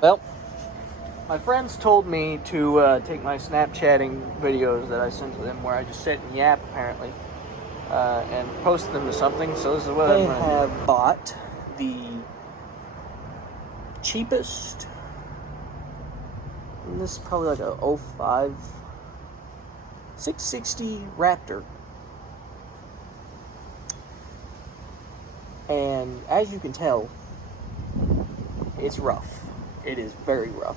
Well, my friends told me to take my Snapchatting videos that I sent to them, where I just sit and yap, apparently, and post them to something. So this is what I have bought the cheapest. And this is probably like a 05 660 Raptor. And as you can tell, it's rough. It is very rough.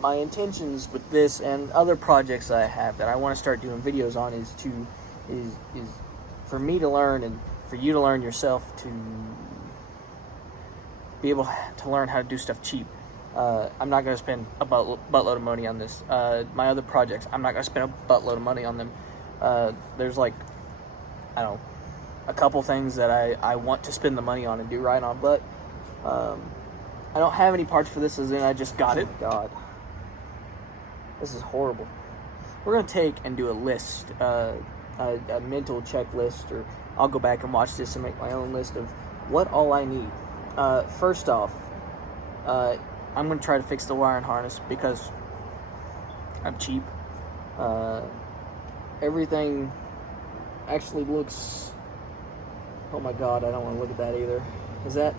My intentions with this and other projects that I have that I want to start doing videos on is for me to learn and for you to learn yourself, to be able to learn how to do stuff cheap. I'm not going to spend a buttload of money on this. My other projects, I'm not going to spend a buttload of money on them. There's like, I don't know, a couple things that I want to spend the money on and do right on, but I don't have any parts for this, as in I just got it. God, this is horrible. We're going to take and do a list, a mental checklist, or I'll go back and watch this and make my own list of what all I need. First off, I'm going to try to fix the wiring harness because I'm cheap. Everything actually looks... Oh my God, I don't want to look at that either. Is that...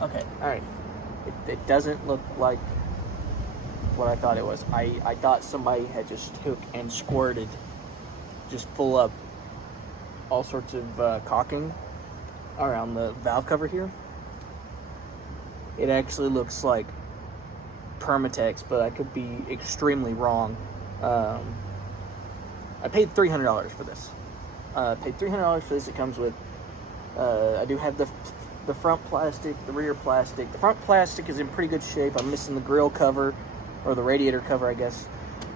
Okay, alright. It doesn't look like what I thought it was. I thought somebody had just took and squirted just full up all sorts of caulking around the valve cover here. It actually looks like Permatex, but I could be extremely wrong. I paid $300 for this. Paid $300 for this. It comes with, I do have the front plastic, the rear plastic. The front plastic is in pretty good shape. I'm missing the grill cover, or the radiator cover, I guess.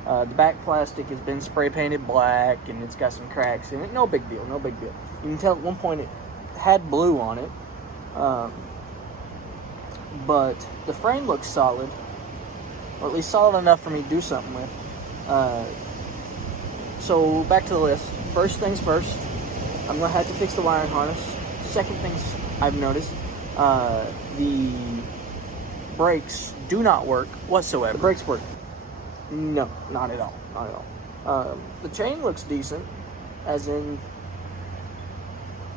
The back plastic has been spray painted black, and it's got some cracks in it. No big deal, no big deal. You can tell at one point it had blue on it. But the frame looks solid, or at least solid enough for me to do something with. So back to the list. First things first, I'm going to have to fix the wiring harness. Second things I've noticed, the brakes do not work whatsoever. The brakes work? No, not at all, not at all. The chain looks decent, as in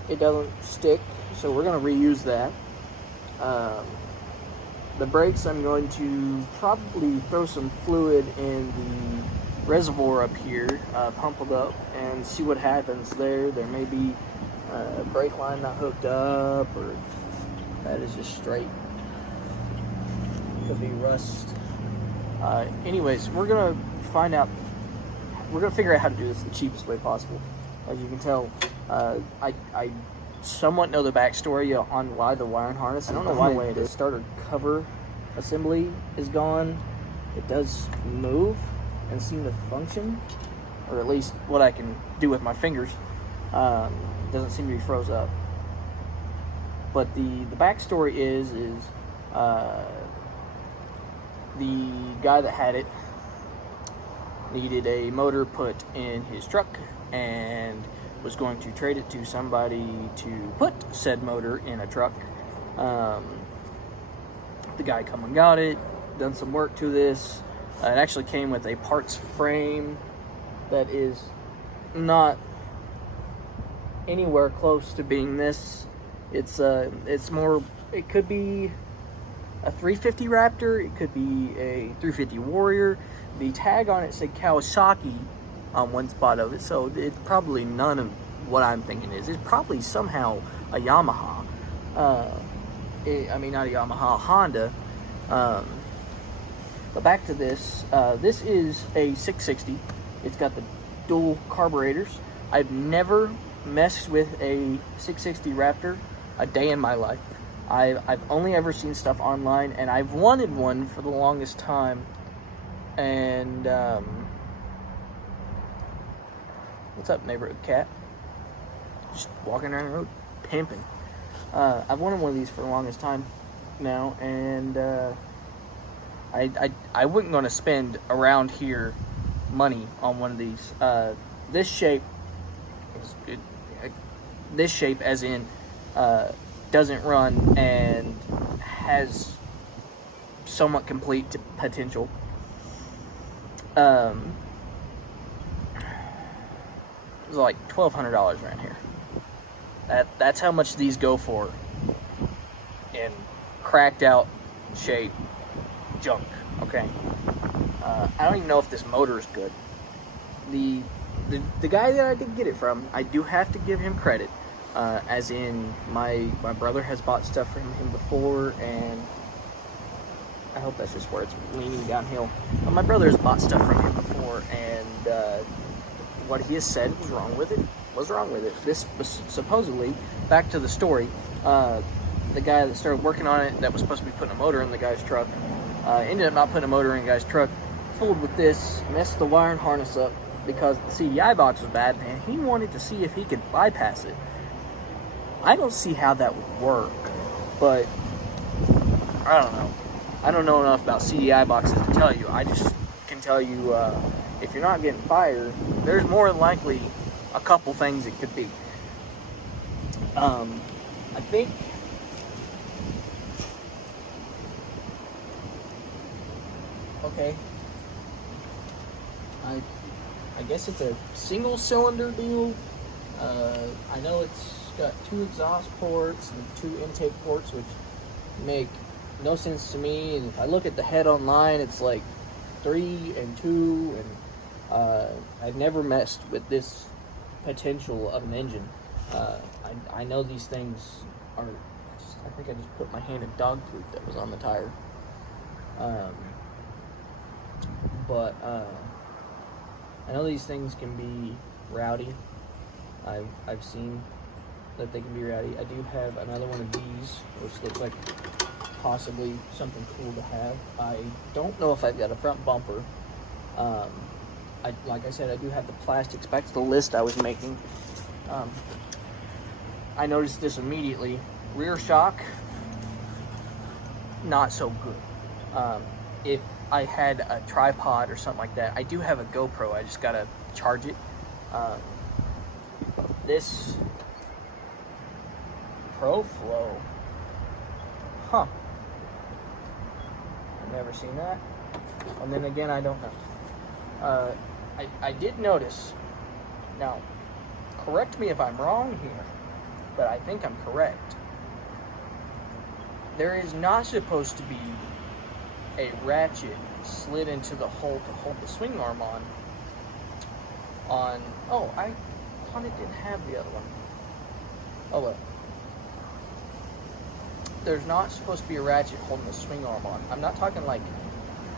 it doesn't stick, so we're going to reuse that. The brakes, I'm going to probably throw some fluid in the reservoir up here, pump it up, and see what happens there. There may be a brake line not hooked up, or that is just straight. Could be rust. Anyways, we're gonna find out. We're gonna figure out how to do this the cheapest way possible. As you can tell, I somewhat know the backstory on why the wiring harness. I don't know why the starter cover assembly is gone. It does move and seem to function, or at least what I can do with my fingers. Doesn't seem to be froze up. But the backstory is the guy that had it needed a motor put in his truck and was going to trade it to somebody to put said motor in a truck. The guy come and got it, done some work to this. It actually came with a parts frame that is not anywhere close to being this. It's more, it could be a 350 Raptor, it could be a 350 Warrior. The tag on it said Kawasaki on one spot of it, so it's probably none of what I'm thinking is. It's probably somehow a Yamaha. I mean, not a Yamaha, a Honda. But back to this. This is a 660. It's got the dual carburetors. I've never messed with a 660 Raptor a day in my life. I've only ever seen stuff online, and I've wanted one for the longest time. And what's up, neighborhood cat? Just walking around the road, pimping. I've wanted one of these for the longest time now, and I wasn't going to spend around here money on one of these. This shape, this shape as in doesn't run and has somewhat complete potential. It was like $1,200 around here. That's how much these go for in cracked out shape junk. Okay. I don't even know if this motor is good. The guy that I did get it from, I do have to give him credit. As in, my brother has bought stuff from him before, and I hope that's just where it's leaning downhill. But my brother has bought stuff from him before, and what he has said was wrong with it. This was supposedly, back to the story, the guy that started working on it, that was supposed to be putting a motor in the guy's truck, ended up not putting a motor in the guy's truck, fooled with this, messed the wire and harness up because the CDI box was bad, and he wanted to see if he could bypass it. I don't see how that would work, but I don't know. I don't know enough about CDI boxes to tell you. I just can tell you, if you're not getting fired, there's more than likely a couple things it could be. I think okay. I guess it's a single cylinder deal. I know it's got 2 exhaust ports and 2 intake ports, which make no sense to me. And if I look at the head online, it's like 3 and 2, and I've never messed with this potential of an engine. I know these things are. I think I just put my hand in dog poop that was on the tire. But I know these things can be rowdy. I've seen that they can be rowdy. I do have another one of these, which looks like possibly something cool to have. I don't know if I've got a front bumper. Like I said, I do have the plastics. Back to the list I was making. I noticed this immediately. Rear shock, not so good. If I had a tripod or something like that, I do have a GoPro. I just gotta charge it. This ProFlow, huh? I've never seen that. And then again, I don't know. I did notice. Now, correct me if I'm wrong here, but I think I'm correct. There is not supposed to be a ratchet slid into the hole to hold the swing arm on. Oh, I thought it didn't have the other one. Oh well. There's not supposed to be a ratchet holding the swing arm on. I'm not talking like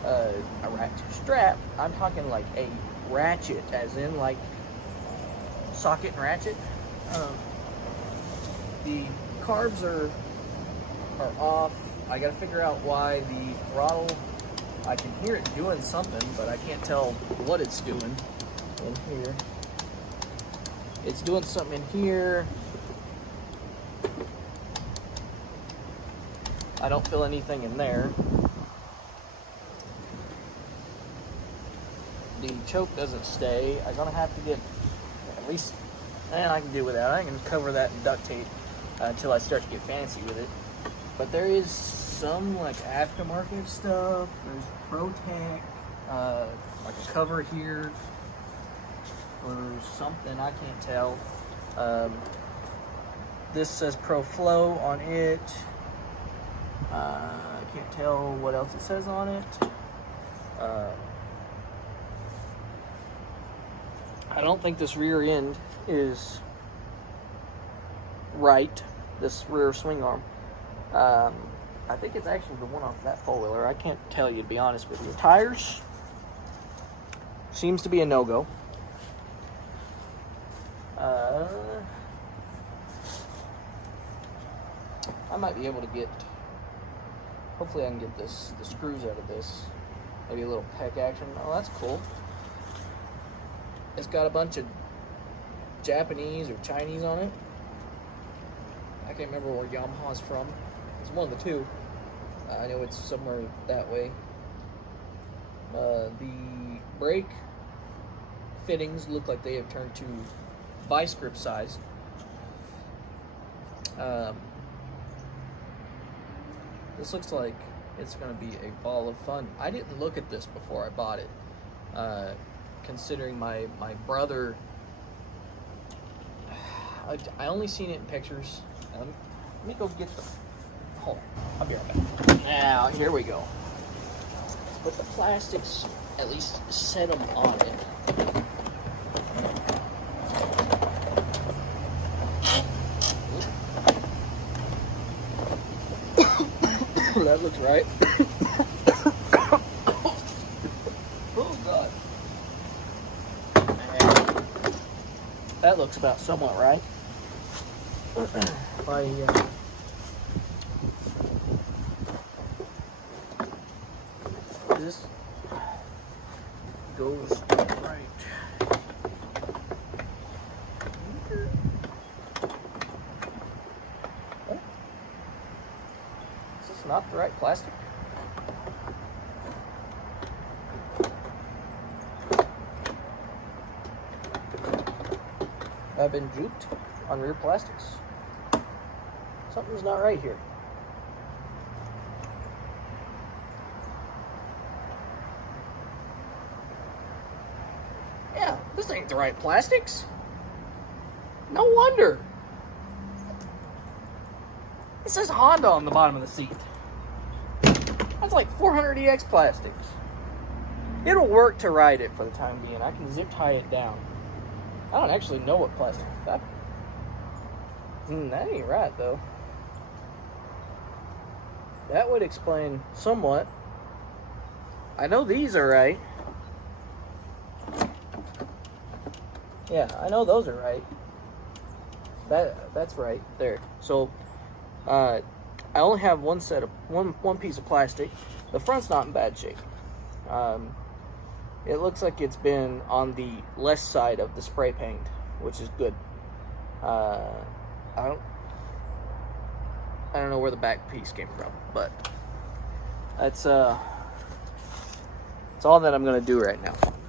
a ratchet strap. I'm talking like a ratchet, as in like socket and ratchet. The carbs are off. I gotta figure out why the throttle, I can hear it doing something, but I can't tell what it's doing in here. It's doing something in here. I don't feel anything in there. The choke doesn't stay. I'm gonna have to get at least, and I can do without. I can cover that in duct tape until I start to get fancy with it. But there is some like aftermarket stuff. There's ProTech, like a cover here or something. I can't tell. This says ProFlow on it. I can't tell what else it says on it. I don't think this rear end is right. This rear swing arm. I think it's actually the one off that four-wheeler. I can't tell you, to be honest with you. Tires seems to be a no-go. I might be able to get, hopefully I can get the screws out of this. Maybe a little peck action. Oh, that's cool. It's got a bunch of Japanese or Chinese on it. I can't remember where Yamaha's from. It's one of the two. I know it's somewhere that way. The brake fittings look like they have turned to vice grip size. This looks like it's going to be a ball of fun. I didn't look at this before I bought it, considering my brother, I only seen it in pictures. Let me go get them. Hold on, I'll be right back. Now, here we go. Let's put the plastics, at least set them on it. That looks right. Oh God. That looks about somewhat right. This goes right. Is this not the right plastic? I've been duped on rear plastics. Something's not right here. Yeah, this ain't the right plastics. No wonder. It says Honda on the bottom of the seat. That's like 400EX plastics. It'll work to ride it for the time being. I can zip tie it down. I don't actually know what plastic that. That ain't right though. That would explain somewhat. I know these are right. Yeah, I know those are right. That's right there. So I only have one set of one piece of plastic. The front's not in bad shape. It looks like it's been on the left side of the spray paint, which is good. I don't know where the back piece came from, but that's all that I'm gonna do right now.